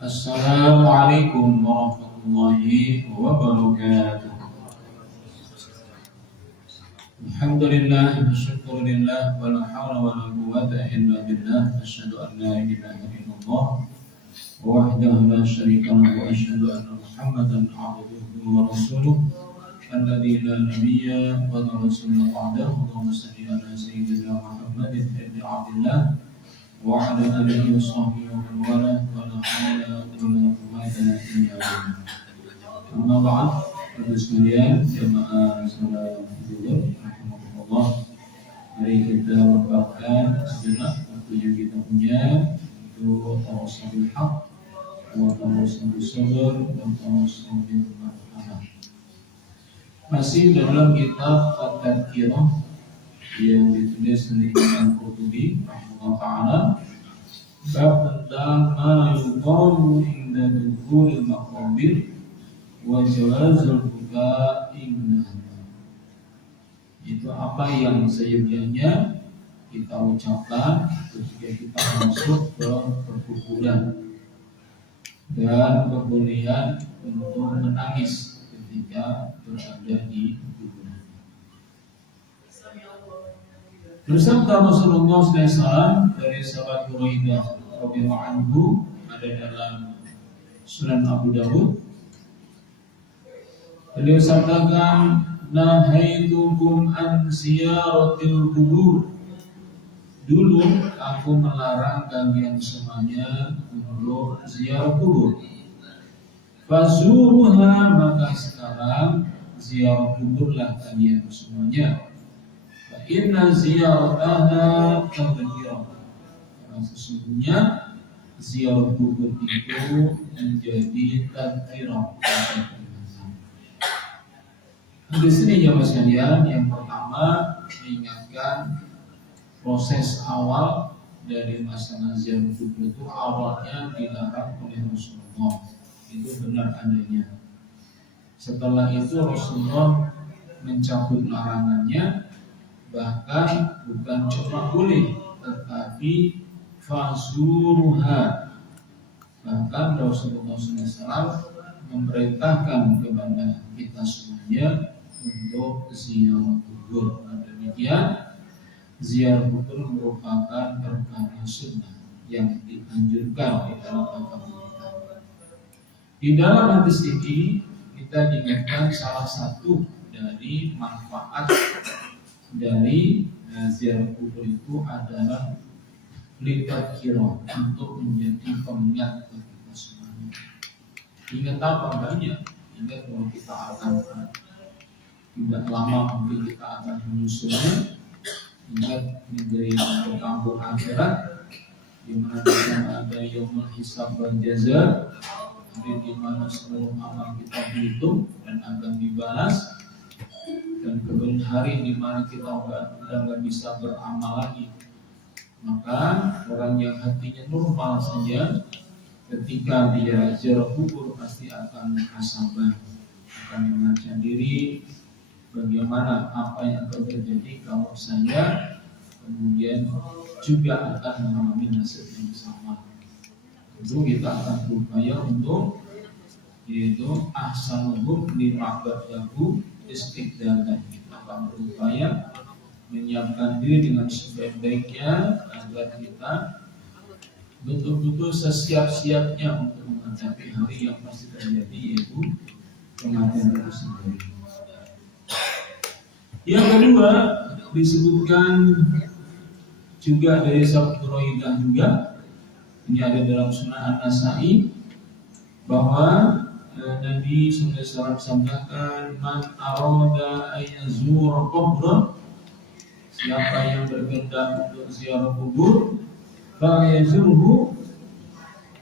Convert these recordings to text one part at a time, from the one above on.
Assalamualaikum warahmatullahi wabarakatuh. Alhamdulillah, syukurillah, wala hawla wala quwwata illa billah. Asyhadu an la ilaha illallah wahdahu la syarika lahu wa asyhadu anna Muhammadan abduhu wa rasuluh alladzi la nabiyya wa la rasula ba'dahu. Allahumma shalli ala sayyidina Muhammadin ibn Abdillah wa ala alihi wa sahbihi wa man wala wa la hawla wa la quwwata illa billah. Amma ba'd, Bapak sekalian, jamaah salat zuhur rahimakumullah. Mari kita lupakan sejenak waktu yang kita punya untuk tawasul haq wa tawasul sabr dan tawasul bil marhamah. Masih dalam kitab At-Tadhkirah yang ditulis oleh Imam Qurtubi rahimahullah taala, bab tentang ma yuqalu inda dukhulil maqabir wa jawazul buka innaha. Itu apa yang seyogianya kita ucapkan ketika kita masuk ke perkuburan, dan kebolehan untuk menangis ketika berada di kuburan. Bersabda Rasulullah SAW dari sahabat Buraidah radhiyallahu anhu, ada dalam Sunan Abu Dawud. Beliau sabdakan, nahaitukum an ziyaratil kubur. Dulu aku melarang kalian semuanya untuk ziarah kubur. Fazuruha, maka sekarang ziarah kuburlah kalian semuanya. Fa inna ziyarataha tadhkirah. Karena sesungguhnya ziarah kubur itu menjadi tadhkirah. Di sini jamaah sekalian, yang pertama mengingatkan proses awal dari masalah ziarah kubur itu awalnya dilarang oleh Rasulullah. Itu benar adanya. Setelah itu Rasulullah mencabut larangannya, bahkan bukan cuma boleh, tetapi fazuruha. Bahkan Rasulullah SAW memerintahkan kepada kita semuanya untuk ziarah kubur. Demikian, ziarah kubur merupakan perkara sunnah yang dianjurkan di dalam agama kita. Di dalam hadis ini kita diingatkan salah satu dari manfaat dari ziarah kubur itu adalah litadzkirah, untuk menjadi pengingat bagi kita semuanya. Ingat apa banyak? Ingat bahwa kita akan tidak lama mungkin kita akan menyusulnya. Ingat negeri berkampung akhirat, di mana di sana ada yaumul hisab dan jaza, di mana seluruh amal kita dihitung dan akan dibalas, dan kemudian hari di mana kita sudah nggak bisa beramal lagi. Maka orang yang hatinya normal saja, ketika dia ziarah kubur pasti akan muhasabah, akan mengaca diri bagaimana apa yang akan terjadi kalau saya kemudian juga akan mengalami nasib yang sama. Tentu kita akan berupaya untuk yaitu ahsanuhum lima ba'dahu istiqdadan. Kita akan berupaya menyiapkan diri dengan sebaik-baiknya agar kita betul-betul sesiap-siapnya untuk menghadapi hari yang pasti terjadi, yaitu kematian itu sendiri. Yang kedua disebutkan juga dari sahabat Buraidah juga, ini ada dalam Sunan An-Nasa'i, bahwa Nabi SAW sabdakan, man arada ayazura qabra, siapa yang berkehendak untuk ziarah kubur, fayazurhu,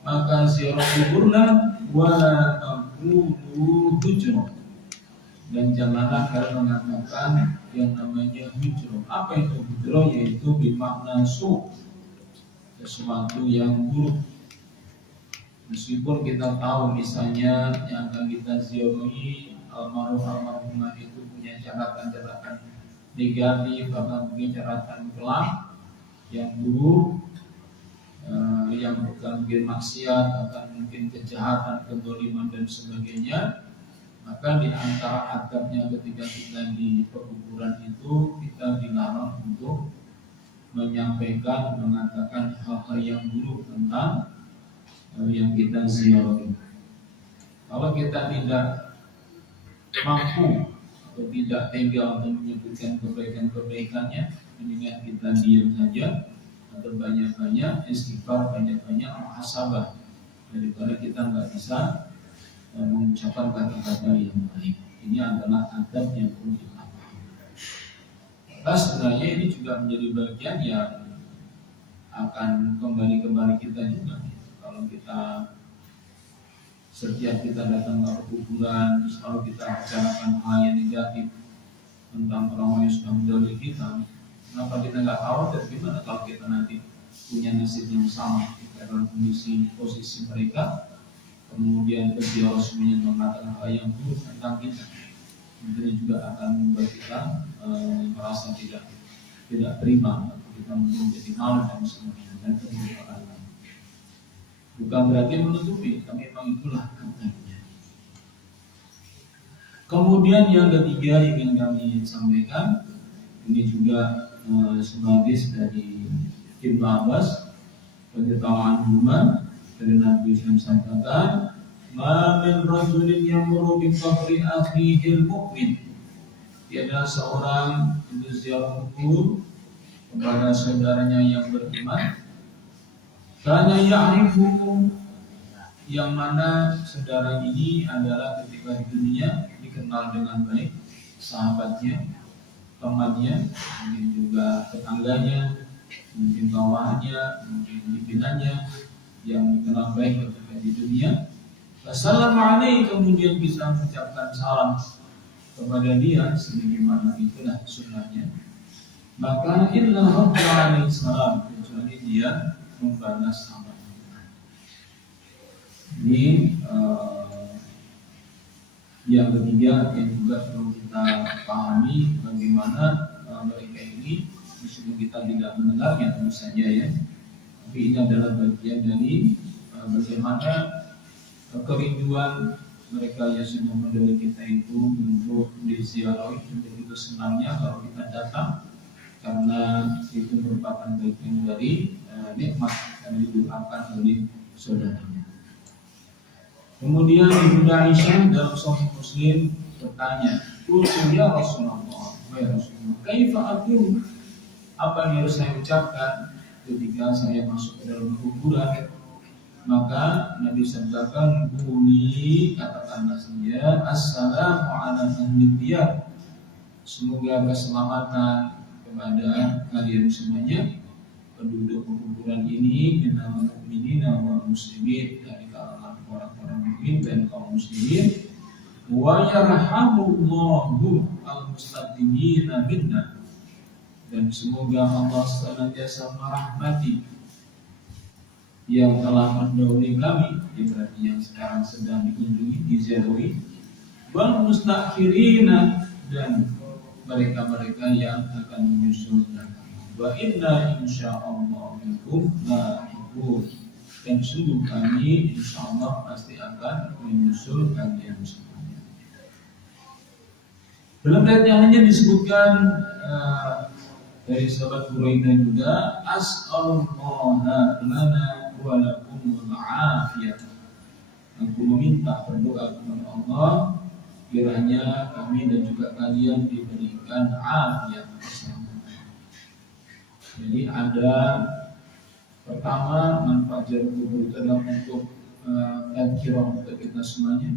maka ziarah kuburlah, wala taqulu hujrah, dan janganlah kalian mengatakan yang namanya hujrah. Apa itu hujrah? Yaitu bermakna su', sesuatu yang buruk. Meskipun kita tahu misalnya yang akan kita ziarahi almarhumah itu punya catatan-catatan negatif, bahkan mungkin catatan kelam yang buruk, yang bukan mungkin maksiat, akan mungkin kejahatan, kezaliman dan sebagainya, maka di antara adabnya ketika kita di pekuburan itu kita dilarang untuk menyampaikan, mengatakan hal-hal yang buruk tentang yang kita ziarahi. Kalau kita tidak mampu atau tidak tega untuk menyebutkan kebaikan-kebaikannya, mendingan kita diam saja atau banyak-banyak istighfar, banyak-banyak muhasabah daripada kita nggak bisa mengucapkan kata-kata yang baik. Ini adalah adab yang perlu kita pahami. Maka sebenarnya ini juga menjadi bagian yang akan kembali kita juga. Kalau kita setiap kita datang ke kuburan, selalu kita bicarakan hal yang negatif tentang orang yang sudah mendahului kita, kenapa kita nggak tahu dan gimana kalau kita nanti punya nasib yang sama dalam posisi mereka, kemudian ketika Rasulullah mengatakan hal yang buruk tentang kita, mungkin juga akan membuat kita merasa tidak terima, atau kita mungkin jadi malu dan sebagainya dan kemudian bukan berarti menutupi, tapi memang itulah adabnya. Kemudian yang ketiga yang ingin kami sampaikan, ini juga sebagai dari Ibnu Abbas radhiyallahu anhu dari Nabi SAW sampaikan, "Ma min rajulin yamurru bi qabri akhihi al-mu'min." Tiada seorang itu ziarah kubur kepada saudaranya yang beriman, karena ya'rifu, yang mana saudara ini adalah ketika di dunia dikenal dengan baik, sahabatnya, temannya, mungkin juga tetangganya, mungkin bawahannya, mungkin pimpinannya yang dikenal baik ketika di dunia. Assalamualaikum, kemudian bisa mengucapkan salam kepada dia sebagaimana itulah sunnahnya. Maka inna Rabbil alaihi salam, kecuali dia membalas salam. Ini yang ketiga yang juga perlu kita pahami, bagaimana mereka ini meskipun kita tidak mendengarnya tentu saja ya, tapi ini adalah bagian dari bagaimana kerinduan mereka yang sudah mendahului kita itu untuk diziarahi, dan begitu senangnya kalau kita datang, karena itu merupakan bagian dari nikmat yang didoakan oleh saudaranya. Kemudian Ibu Aisyah dalam Sahih Muslim bertanya, "Qultu ya Rasulullah, ya Rasulullah, kaifa aqul?" Apa yang harus saya ucapkan ketika saya masuk ke dalam kuburan? Maka Nabi sabdakan, "Quli," katakanlah saja, "Assalamu ala ahli diyar." Semoga keselamatan kepada kalian semuanya, penduduk kuburan ini, minal mu'minina wal muslimin, dari kalangan orang-orang mukmin dan kaum muslimin, wa yarhamullahu al-mustaqimina minna, dan semoga Allah senantiasa merahmati yang telah mendahului kami, berarti yang sekarang sedang dikunjungi, diziarahi, wal mustakhirina, dan mereka-mereka yang akan menyusul datang. Wa inna insyaallah minkum la'ibun, dan sungguh kami insyaallah pasti akan menyusul kalian semuanya. Dalam ayat yang lainnya disebutkan dari sahabat Buraidah juga, as'alullaha lana wa lakumul afiyah. Aku meminta, berdoa kepada Allah kiranya kami dan juga kalian diberikan afiat. Jadi ada pertama, manfaat ziarah kubur itu adalah untuk tadzkirah untuk kita semuanya.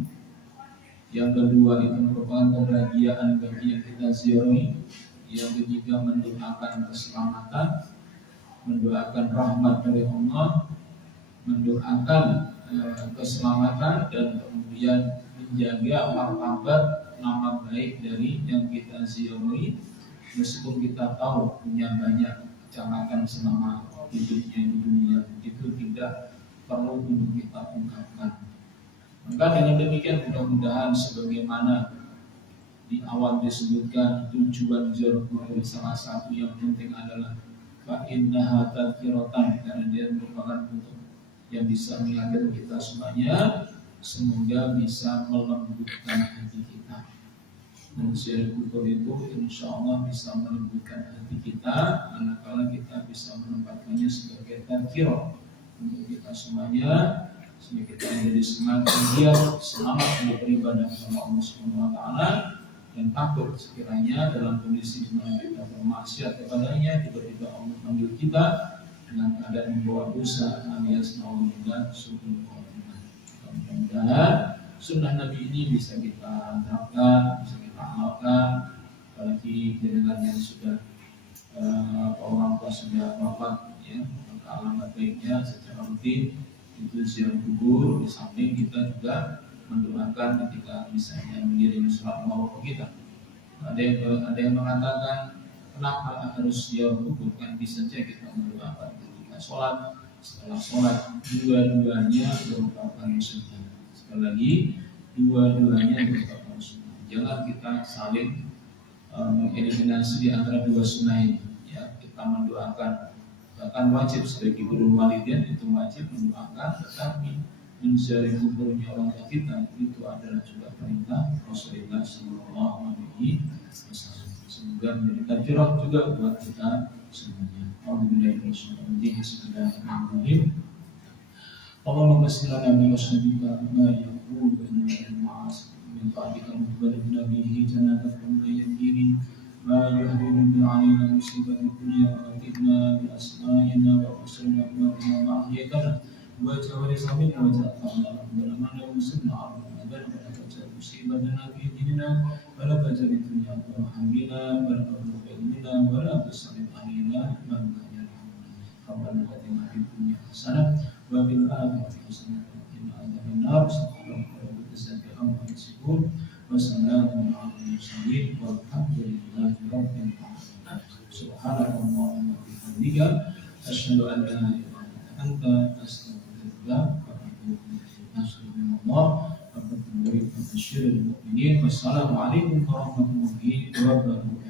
Yang kedua, itu merupakan kebahagiaan bagi yang kita ziarahi. Yang ketiga, mendoakan keselamatan, mendoakan rahmat dari Allah, mendoakan keselamatan, dan kemudian menjaga martabat nama baik dari yang kita ziarahi, meskipun kita tahu punya banyak kecelakaan selama hidupnya di dunia, itu tidak perlu untuk kita ungkapkan. Maka dengan demikian mudah-mudahan sebagaimana di awal disebutkan, tujuan ziarah kubur salah satu yang penting adalah fa innaha tadzkiratan, karena dia merupakan bentuk yang bisa mengingatkan kita semuanya, semoga bisa melembutkan hati kita. Dan ziarah kubur itu insya Allah bisa melembutkan hati kita, manakala kita bisa menempatkannya sebagai tazkirah untuk kita semuanya, sehingga kita menjadi semakin giat, semangat untuk beribadah kepada Allah Subhanahu wa taala, dan takut sekiranya dalam kondisi di mana kita bermaksiat kepadanya, tiba-tiba Allah panggil kita dengan keadaan membawa dosa alias naudzubillah su'ul khotimah. Mudah-mudahan sunnah Nabi ini bisa kita terapkan, bisa kita amalkan, apalagi dengan yang sudah orang tua sudah wafat, ya, maka alamat baiknya secara rutin itu ziarah kubur. Di samping kita juga mendoakan ketika misalnya mengirim surat maulid kita. Ada yang mengatakan kenapa harus ziarah kubur, kan bisa saja kita mendoakan ketika sholat, setelah sholat, dua-duanya merupakan sunnah. Sekali lagi, dua-duanya merupakan sunnah. Jangan kita saling mengeliminasi di antara dua sunnah ini. Ya, kita mendoakan, bahkan wajib sebagai guru walidin itu wajib mendoakan, tetapi menziarahi kuburnya orang tua kita itu adalah juga perintah Rasulullah Sallallahu Alaihi Wasallam. Semoga menjadi tazkirah juga buat kita semuanya. Bismillahirrahmanirrahim. Allahumma qsil lana min khashyatika ma yaqulu bainana wa ma'asik min ta'atika muqbalina bihi jannataka min yaqini ma yuhdimu bi 'alaina musibati dunya wa atina bi asma'ina wa qusrina wa ma ahyaytana wa jawari sabina wa ja'alna rabbana ma la musibna 'alaina wa la tajal musibatana fi dinina wa la tajal dunya wa hamina wa la tablugh ilmina wa la tusallit 'alaina man la yarhamuna rabbana atina fid dunya hasanah wa fil akhirati hasanah wa qina adzabannar. Subhanallahi wa bihamdihi wa salamun 'alal mursalin walhamdulillahi rabbil alamin. Subhanallah wa bihamdika asyhadu an la ilaha illa anta astaghfiruka wa atubu ilaik. Nasrullah wa basyiril mu'minin. Wassalamu alaikum warahmatullahi wabarakatuh.